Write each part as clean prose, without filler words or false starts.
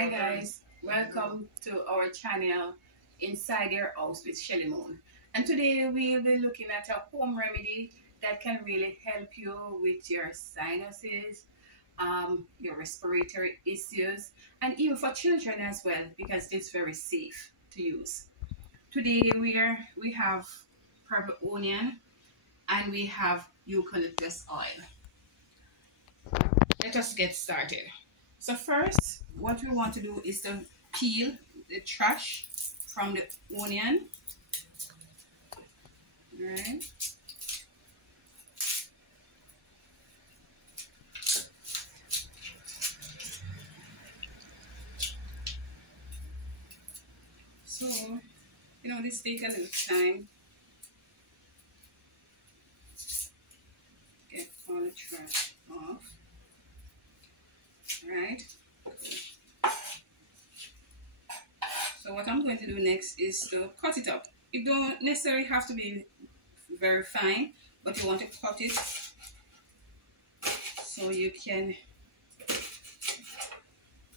Hi guys, welcome to our channel Inside Your House with Shellimone. And today we'll be looking at a home remedy that can really help you with your sinuses, your respiratory issues, and even for children as well, because it's very safe to use. Today we have purple onion and we have eucalyptus oil. Let us get started. So first, what we want to do is to peel the trash from the onion. Right. So, this takes a little time. Get all the trash off. Right. So what I'm going to do next is to cut it up. It don't necessarily have to be very fine, but you want to cut it so you can,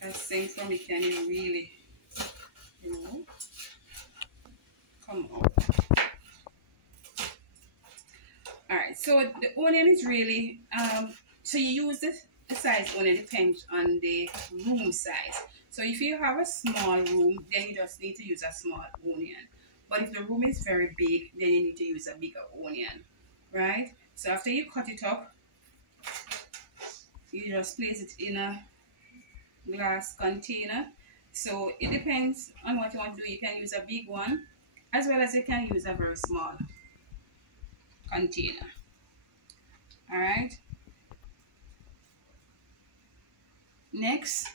as same from it can really, come out. Alright, so the onion is really, so you use the size onion depends on the room size. So if you have a small room, then you just need to use a small onion. But if the room is very big, then you need to use a bigger onion, right? So after you cut it up, you just place it in a glass container. So it depends on what you want to do. You can use a big one, as well as you can use a very small container. All right. Next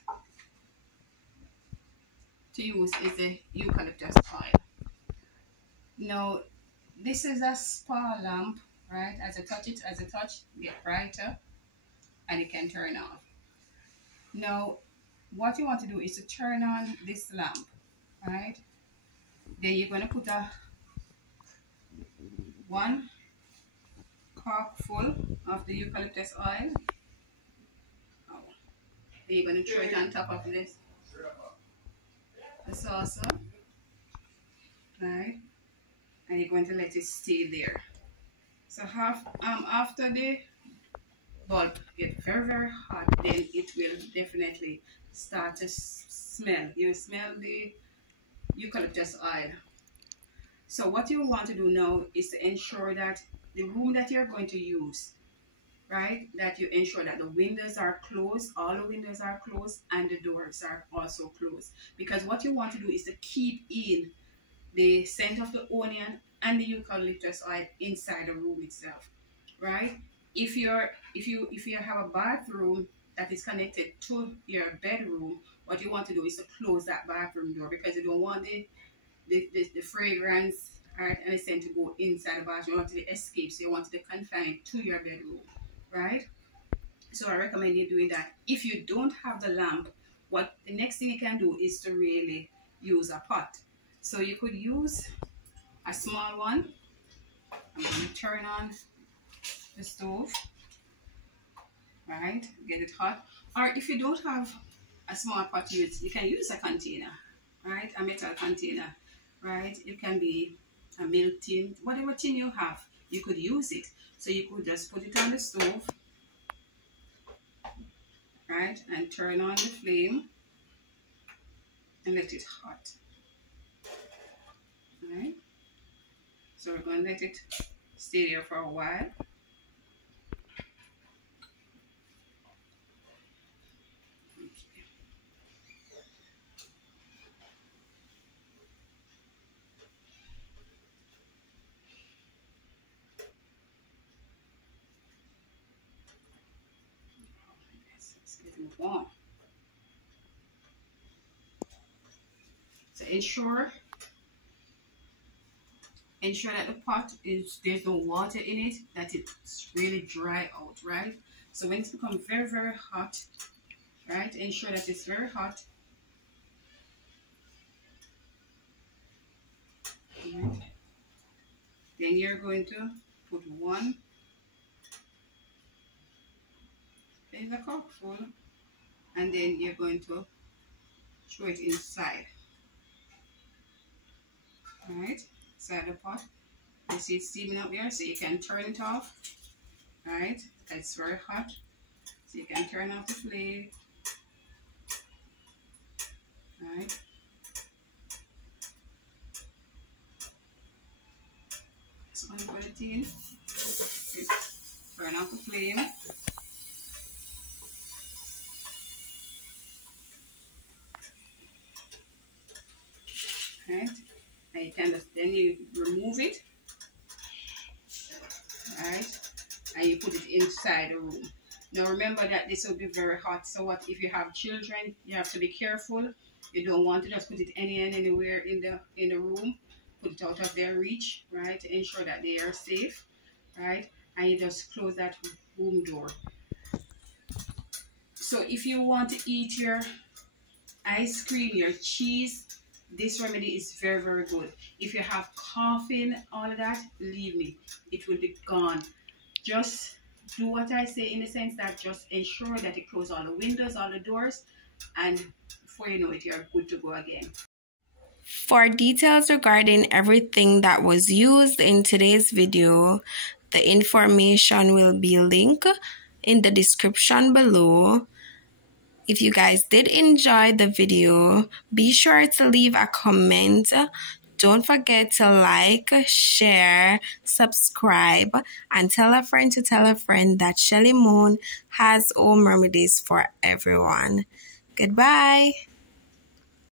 to use is the eucalyptus oil. Now, this is a spa lamp, right? As I touch it, get brighter, and it can turn off. Now, what you want to do is to turn on this lamp, right? Then you're going to put one cork full of the eucalyptus oil. Then you're going to throw it on top of this the saucer, right? And you're going to let it stay there. So after the bulb get very hot, then it will definitely start to smell. You smell the eucalyptus oil. So what you want to do now is to ensure that the room that you're going to use, right, that you ensure that the windows are closed, all the windows are closed, and the doors are also closed. Because what you want to do is to keep in the scent of the onion and the eucalyptus oil inside the room itself, right? If you have a bathroom that is connected to your bedroom, what you want to do is to close that bathroom door, because you don't want the fragrance, right, and the scent to go inside the bathroom. You want it to escape, so you want it to confine to your bedroom, right? So I recommend you doing that. If you don't have the lamp, what the next thing you can do is to really use a pot. So you could use a small one. I'm going to turn on the stove, right? Get it hot. Or if you don't have a small pot, you can use a container, right? A metal container, right? It can be a milk tin, whatever tin you have, you could use it. So you could just put it on the stove, right? And turn on the flame and let it hot. Right? So we're going to let it stay there for a while. Okay. It's getting warm. So ensure that the pot there's no water in it, that it's really dry out, right? So when it's become very hot, right, ensure that it's very hot. Right. Then you're going to put one in the cork full, and then you're going to throw it inside. Alright, inside the pot. You see it steaming up there, so you can turn it off. Alright, it's very hot, so you can turn off the flame. Alright. So I'm going to put it in. Turn off the flame. Alright. And you can just, then you remove it. Alright. And you put it inside the room. Now remember that this will be very hot. So what if you have children, you have to be careful. You don't want to just put it anywhere in the room. Put it out of their reach, right? To ensure that they are safe, right? And you just close that room door. So if you want to eat your ice cream, your cheese, this remedy is very, very good. If you have coughing, all of that, leave me. It will be gone. Just do what I say, in the sense that just ensure that you close all the windows, all the doors, and before you know it, you're good to go again. For details regarding everything that was used in today's video, the information will be linked in the description below. If you guys did enjoy the video, be sure to leave a comment. Don't forget to like, share, subscribe, and tell a friend to tell a friend that Shellimone has home remedies for everyone. Goodbye.